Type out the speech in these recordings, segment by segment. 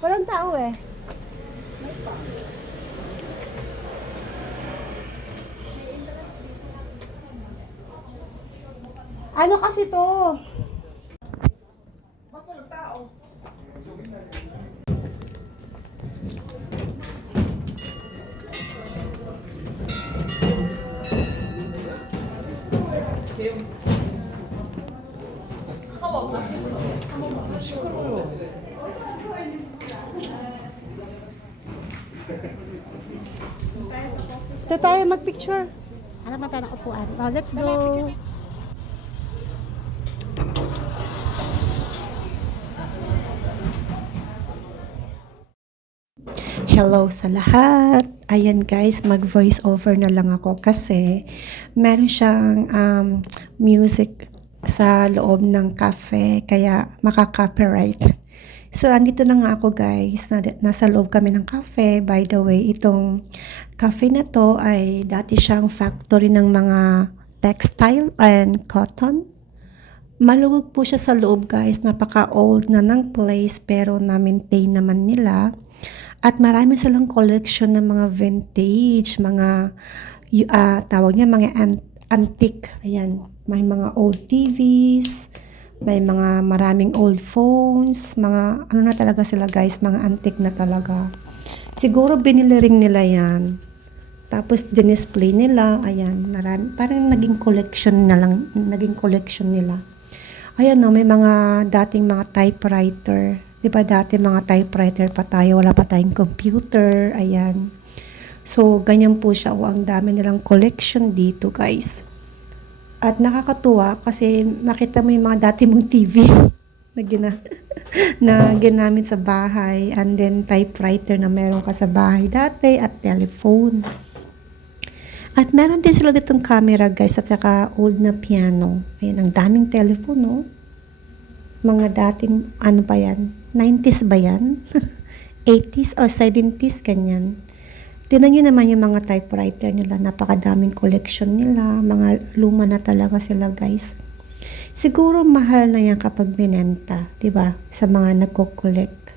Walang tao eh. Ano kasi to? Ito tayo mag-picture. Ano ba tayo ng upuan? Oh, let's go. Hello sa lahat. Ayan guys, mag-voice over na lang ako kasi meron siyang music sa loob ng cafe kaya makaka-copyright. So, andito na nga ako guys. Nasa loob kami ng cafe. By the way, itong cafe na to ay dati siyang factory ng mga textile and cotton. Maluwag po siya sa loob guys. Napaka-old na ng place pero na-maintain naman nila. At marami silang collection ng mga vintage, mga tawag niya mga antique. Ayan, may mga old TVs, may mga maraming old phones, mga ano na talaga sila guys, mga antique na talaga. Siguro binili rin nila yan. Tapos dinisplay nila, ayan, marami, parang naging collection na lang, naging collection nila. Ayan no, may mga dating mga typewriter. Di ba dati mga typewriter pa tayo, wala pa tayong computer, ayan. So, ganyan po siya. O, ang dami nilang collection dito, guys. At nakakatuwa kasi nakita mo yung mga dati mong TV na ginamit sa bahay. And then, typewriter na meron ka sa bahay dati at telephone. At meron din sila ditong camera, guys, at saka old na piano. Ayan, ang daming telephone, no? Mga dating, ano ba yan? 90s ba yan? 80s or 70s, ganyan. Tingnan nyo naman yung mga typewriter nila. Napakadaming collection nila. Mga luma na talaga sila, guys. Siguro mahal na yan kapag binenta. Diba? Sa mga nagko-collect.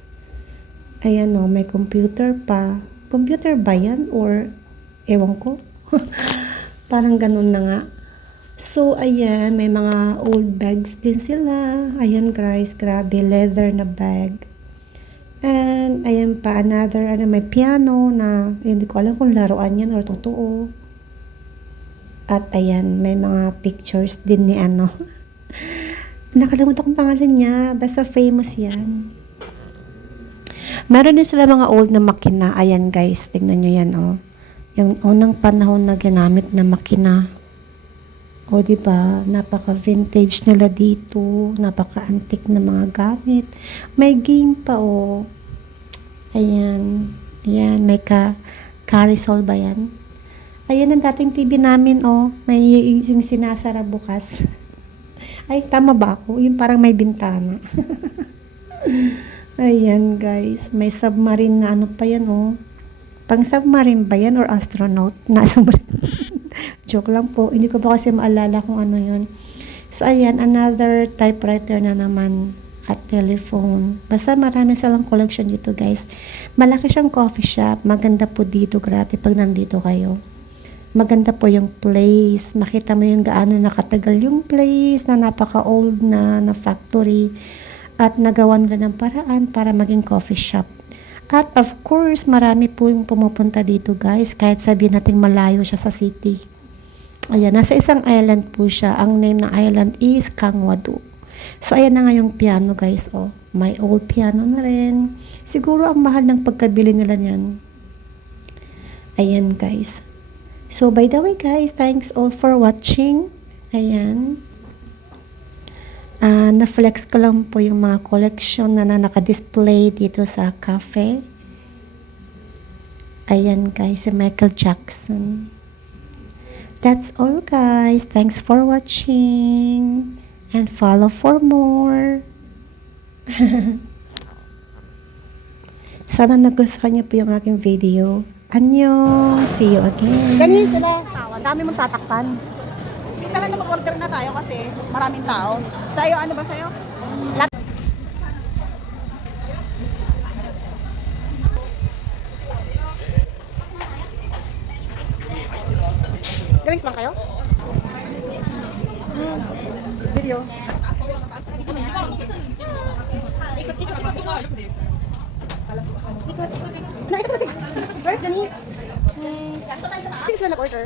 Ayan o, may computer pa. Computer ba yan? Or, ewan ko. Parang ganun na nga. So, ayan, may mga old bags din sila. Ayan, guys, grabe, leather na bag. And, ayan pa, another, may piano na, hindi ko alam kung laruan yan or totoo. At, ayan, may mga pictures din ni ano. Nakalimutan kong pangalan niya, basta famous yan. Meron din sila mga old na makina. Ayan, guys, tingnan nyo yan, oh. Yung unang panahon na ginamit na makina. O, diba? Napaka-vintage nila dito. Napaka-antique na mga gamit. May game pa, o. Ayan. Ayan, may carousel ba yan? Ayan ang dating TV namin, o. May yung sinasara bukas. Ay, tama ba ako? Yung parang may bintana. Ayan, guys. May submarine na ano pa yan, o. Pang submarine ba yan or astronaut? Na submarine. Joke lang po. Hindi ko pa kasi maalala kung ano yun. So, ayan. Another typewriter na naman at telephone. Basta marami silang collection dito, guys. Malaki siyang coffee shop. Maganda po dito. Grabe pag nandito kayo. Maganda po yung place. Makita mo yung gaano nakatagal yung place na napaka-old na factory. At nagawan nila ng paraan para maging coffee shop. At of course, marami po yung pumupunta dito, guys. Kahit sabihin natin malayo siya sa city. Ayan, nasa isang island po siya. Ang name ng island is Kangwadu. So, ayan na nga yung piano, guys. Oh, may old piano na rin. Siguro ang mahal ng pagkabili nila niyan. Ayan, guys. So, by the way, guys, thanks all for watching. Ayan. Na-flex ko lang po yung mga collection na naka-display dito sa cafe. Ayan, guys, si Michael Jackson. That's all, guys. Thanks for watching. And follow for more. Sana nagustuhan niyo po yung aking video. Annyeong! See you again. Ganyan sila. Dami mong tatakpan. Tara na mag-order na tayo kasi maraming tao. Sa'yo, ano ba sa'yo? Drinks lang kayo? Video. Nakita ko. Where's Janice? Sino sila nag-order?